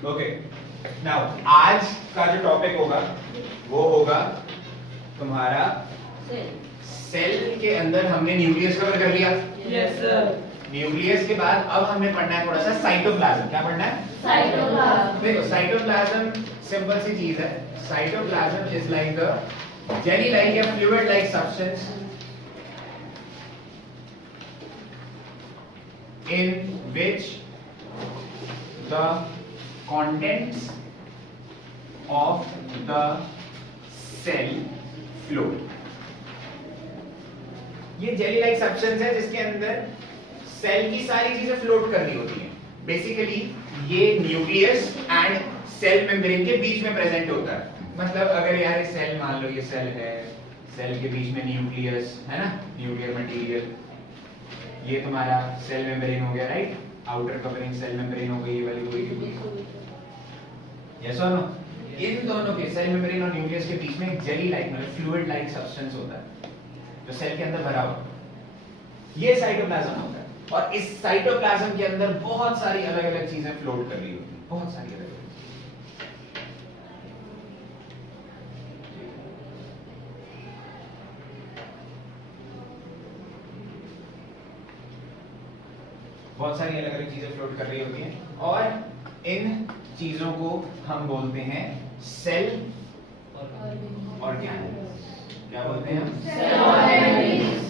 Okay, now आज का जो टॉपिक होगा वो होगा तुम्हारा सेल के अंदर हमने न्यूक्लियस कवर कर लिया। Yes sir. न्यूक्लियस के बाद अब हमें पढ़ना है थोड़ा सा साइटोप्लाज्म। क्या पढ़ना है? साइटोप्लाज्म। देखो साइटोप्लाज्म सिंपल सी चीज है। Cytoplasm is like the jelly like या fluid like substance in which the contents of the cell float। ये जेली लाइक सब्सटेंस है जिसके अंदर सेल की सारी चीजें फ्लोट कर रही होती हैं। बेसिकली ये न्यूक्लियस एंड सेल मेम्ब्रेन के बीच में प्रेजेंट होता है। मतलब अगर यार सेल मान लो ये सेल है, सेल के बीच में न्यूक्लियस है ना, न्यूक्लियर मटेरियल, ये तुम्हारा सेल मेम्ब्रेन हो गया, right? Outer covering cell membrane हो गई, ये वाली पूरी की पूरी। यस और नो? इन दोनों के सेल मेम्ब्रेन और न्यूक्लियस के बीच में एक जेली लाइक मतलब फ्लूइड लाइक सब्सटेंस होता है जो सेल के अंदर भरा होता है। ये साइटोप्लाज्म होता है और इस साइटोप्लाज्म के अंदर बहुत सारी अलग-अलग चीजें फ्लोट कर रही होती हैं, बहुत सारी अलग-अलग। बहुत सारी अलग अलग चीजें फ्लोट कर रही होती हैं और इन चीजों को हम बोलते हैं सेल ऑर्गेनेल्स। क्या बोलते हैं हम? Cell organelles.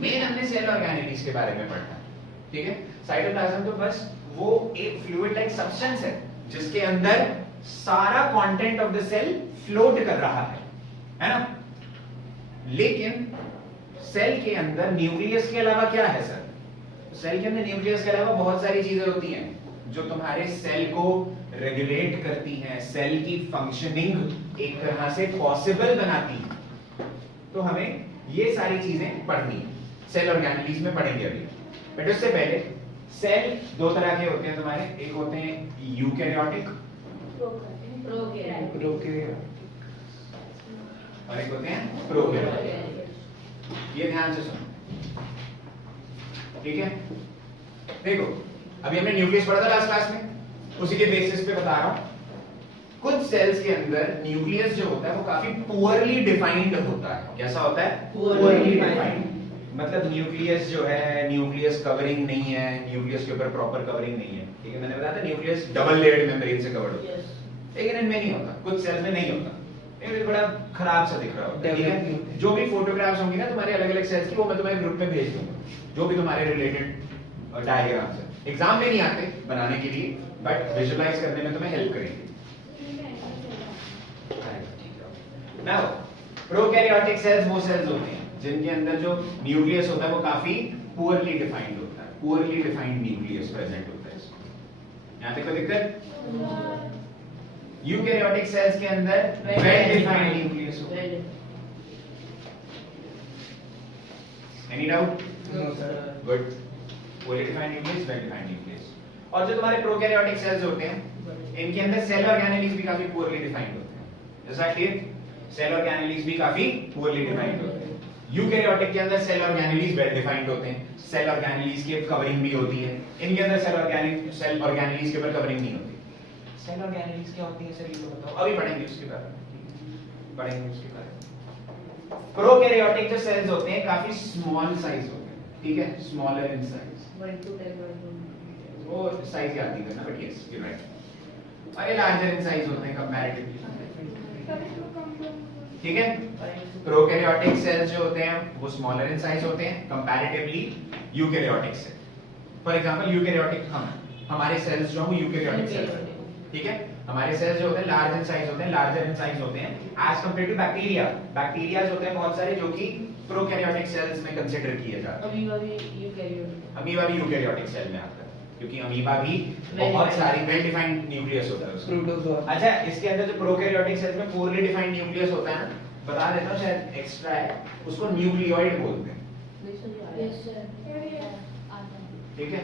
मेन हमने सेल ऑर्गेनेल्स के बारे में पढ़ा, ठीक है? साइटोप्लाज्म तो बस वो एक फ्लूइड लाइक सब्सटेंस है जिसके अंदर सारा content of the cell float कर रहा है ना? लेकिन सेल के अंदर न्यूक्लियस के अलावा क्या है सर? सेल के अंदर न्यूक्लियस के अलावा बहुत सारी चीजें होती हैं जो तुम्हारे सेल को रेगुलेट करती हैं, सेल की फंक्शनिंग एक तरह से पॉसिबल बनाती हैं। तो हमें ये सारी चीजें पढ़नी है, सेल ऑर्गेनेल्स में पढ़ेंगे अभी। बट उससे पहले सेल दो तरह के होते हैं तुम्हारे, एक होते हैं यूकैरियोटिक और एक होते हैं प्रोकैरियोटिक। ये ध्यान से सुनो, ठीक है? देखो अभी हमने न्यूक्लियस पढ़ा था लास्ट क्लास में, उसी के बेसिस पे बता रहा हूं। कुछ सेल्स के अंदर न्यूक्लियस जो होता है वो काफी पुअरली डिफाइंड होता है। कैसा होता है? Poorly defined. मतलब न्यूक्लियस जो है, न्यूक्लियस कवरिंग नहीं है, न्यूक्लियस के ऊपर प्रॉपर कवरिंग नहीं है, ठीक है? मैंने बताया था न्यूक्लियस डबल लेयर्ड मेम्ब्रेन से कवर्ड होता है, लेकिन इनमें नहीं होता, कुछ सेल्स में नहीं होता। ये बड़ा खराब सा दिख रहा होता है, ठीक है? जो भी फोटोग्राफ्स होंगी ना तुम्हारे अलग अलग सेल्स की, वो मैं तुम्हारे ग्रुप में भेज दूंगा, जो भी तुम्हारे रिलेटेड डायग्राम्स है। एग्जाम में नहीं आते बनाने के लिए, बट विजुअलाइज करने में तुम्हें हेल्प करेंगे। नाउ प्रोकैरियोटिक सेल्स वो सेल्स होते हैं जिनके अंदर जो न्यूक्लियस होता है वो काफी पुअरली डिफाइंड होता है, पुअरली डिफाइंड न्यूक्लियस प्रेजेंट होता है इसमें। यहां तक कोई दिक्कत? यूकैरियोटिक सेल्स के अंदर वेल डिफाइंड न्यूक्लियस होता है। Any doubt? No sir. Good. Well defined nucleus, well defined nucleus. और जो तुम्हारे प्रोकैरियोटिक सेल्स होते हैं इनके अंदर सेल ऑर्गेनेल्स भी काफी पुअरली डिफाइंड होते हैं। जैसा क्लियर? सेल ऑर्गेनेल्स भी काफी पुअरली डिफाइंड होते हैं। यूकैरियोटिक के अंदर सेल ऑर्गेनेल्स वेल डिफाइंड होते हैं, सेल ऑर्गेनेल्स की कवरिंग भी होती है। इनके अंदर सेल ऑर्गेनेल्स के ऊपर कवरिंग नहीं होती। सेल ऑर्गेनेल्स क्या होती है सर, ये तो बताओ। अभी पढ़ेंगे उसके बारे में, पढ़ेंगे उसके बारे में। प्रोकैरियोटिक जो सेल्स होते हैं काफी स्मॉल साइज होते हैं, ठीक है? Smaller in size. वो साइज याद नहीं करना, बट यस यू राइट। और ये लार्जर इन साइज होते हैं कंपैरेटिवली, ठीक है? प्रोकैरियोटिक सेल्स जो होते हैं वो स्मॉलर इन साइज होते हैं कंपैरेटिवली यूकैरियोटिक से। फॉर एग्जांपल यूकैरियोटिक हमारे सेल्स जो हैं यूकैरियोटिक सेल्स हैं, ठीक है? हमारे सेल्स जो होते हैं लार्ज इन साइज होते हैं, लार्जर इन साइज होते हैं as compare to bacteria. Bacteria होते हैं बहुत सारे जो कि प्रोकैरियोटिक सेल्स में कंसीडर किए जाते हैं। अमीबा भी यूकैरियोटिक सेल में आता है क्योंकि अमीबा भी बहुत सारी वेल डिफाइंड न्यूक्लियस होता है उसका। अच्छा, इसके अंदर जो प्रोकैरियोटिक सेल्स में पुअरली डिफाइंड न्यूक्लियस होता है ना, बता देता हूं शायद एक्स्ट्रा है, उसको न्यूक्लियोइड बोलते हैं, ठीक है?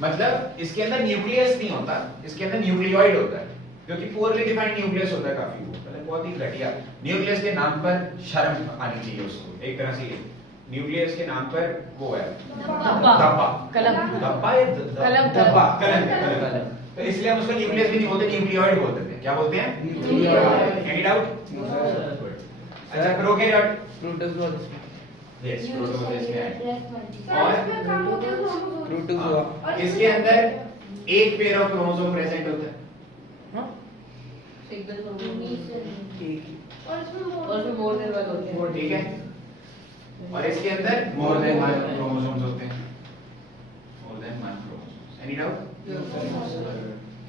मतलब इसके अंदर न्यूक्लियस नहीं होता, इसके अंदर न्यूक्लियोइड होता है क्योंकि पुअरली डिफाइंड न्यूक्लियस होता है काफी। वो मतलब बहुत ही घटिया न्यूक्लियस के नाम पर शर्म आनी चाहिए उसको, एक तरह से न्यूक्लियस के नाम पर वो है धब्बा। कलम। धब्बा या कलम। धब्बा कलम। तो इसलिए हम उसको न्यूक्लियस भी नहीं बोलते, न्यूक्लियोइड बोलते थे। क्या बोलते हैं? न्यूक्लियोइड। Any doubt? गुड। अच्छा प्रोकैरियोट। प्रोटोजोआ। यस प्रोटोजोआ इसमें आए। और प्रोटोजोआ। इसके अंदर एक पेयर ऑफ क्रोमोसोम प्रेजेंट होता है। और उसमें मोर देन वन होते हैं। ठीक है। और इसके अंदर मोर देन वन क्रोमोसोम्स होते हैं। More than one chromosomes. Any doubt?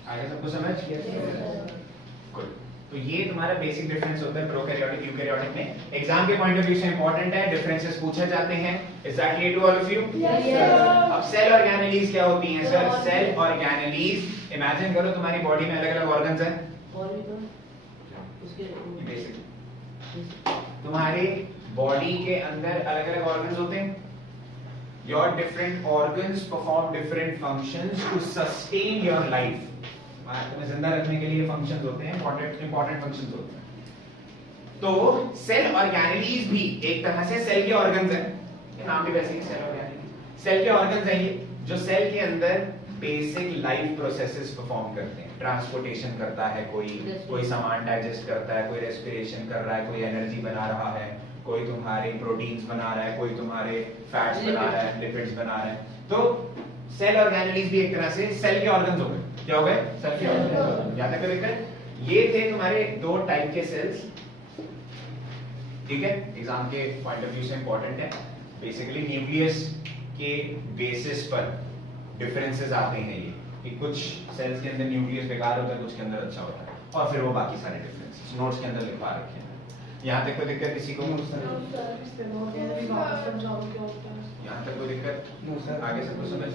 आगे सबको समझ? गुड। तो ये तुम्हारा बेसिक डिफरेंस होता है प्रोकैरियोटिक यूकैरियोटिक में। एग्जाम के पॉइंट ऑफ व्यू से इंपॉर्टेंट है, डिफरेंसेस पूछे जाते हैं। Is that clear to all of you? अब सेल ऑर्गेनेलीज क्या होती हैं सर? सेल ऑर्गेनेलीज इमेजिन करो तुम्हारी बॉडी में अलग-अलग ऑर्गन्स हैं। और भी तो उसके बेसिक तुम्हारी बॉडी के अंदर अलग-अलग ऑर्गन्स होते हैं। Your different organs perform different functions to sustain your life. तुम्हें जिंदा रखने के लिए फंक्शंस होते हैं, इंपॉर्टेंट फंक्शंस होते हैं। तो सेल ऑर्गेनेलीज भी एक तरह से सेल के ऑर्गन्स हैं। ये नाम भी वैसे ही सेल ऑर्गेनेलीज। सेल के ऑर्गन्स हैं ये जो सेल के अंदर बेसिक लाइफ प्रोसेसेस परफॉर्म करते हैं। ट्रांसपोर्टेशन करता है कोई सामान डाइजेस्ट करता है, कोई रेस्पिरेशन कर रहा है, कोई एनर्जी बना रहा है, कोई तुम्हारे प्रोटीन्स बना रहा है, कोई तुम्हारे फैट्स बना रहा है, लिपिड्स बना रहा है। तो सेल ऑर्गेनेलीज भी एक तरह से सेल के ऑर्गन्स हो गए। क्या हो गए? सेल के ऑर्गन्स। याद है करेक्ट? ये थे तुम्हारे दो टाइप के सेल्स। ठीक है, एग्जाम के पॉइंट ऑफ व्यू से इंपॉर्टेंट है। बेसिकली न्यूक्लियस के बेसिस पर डिफरेंसेस आते हैं ये कि कुछ सेल्स के अंदर न्यूक्लियस बेकार होता है, कुछ के अंदर अच्छा होता है, और फिर वो बाकी सारे डिफरेंसेस नोट्स के अंदर लिखवा रखे हैं। यहाँ तक कोई दिक्कत किसी को? यहाँ तक कोई दिक्कत? No sir. आगे सबको समझ?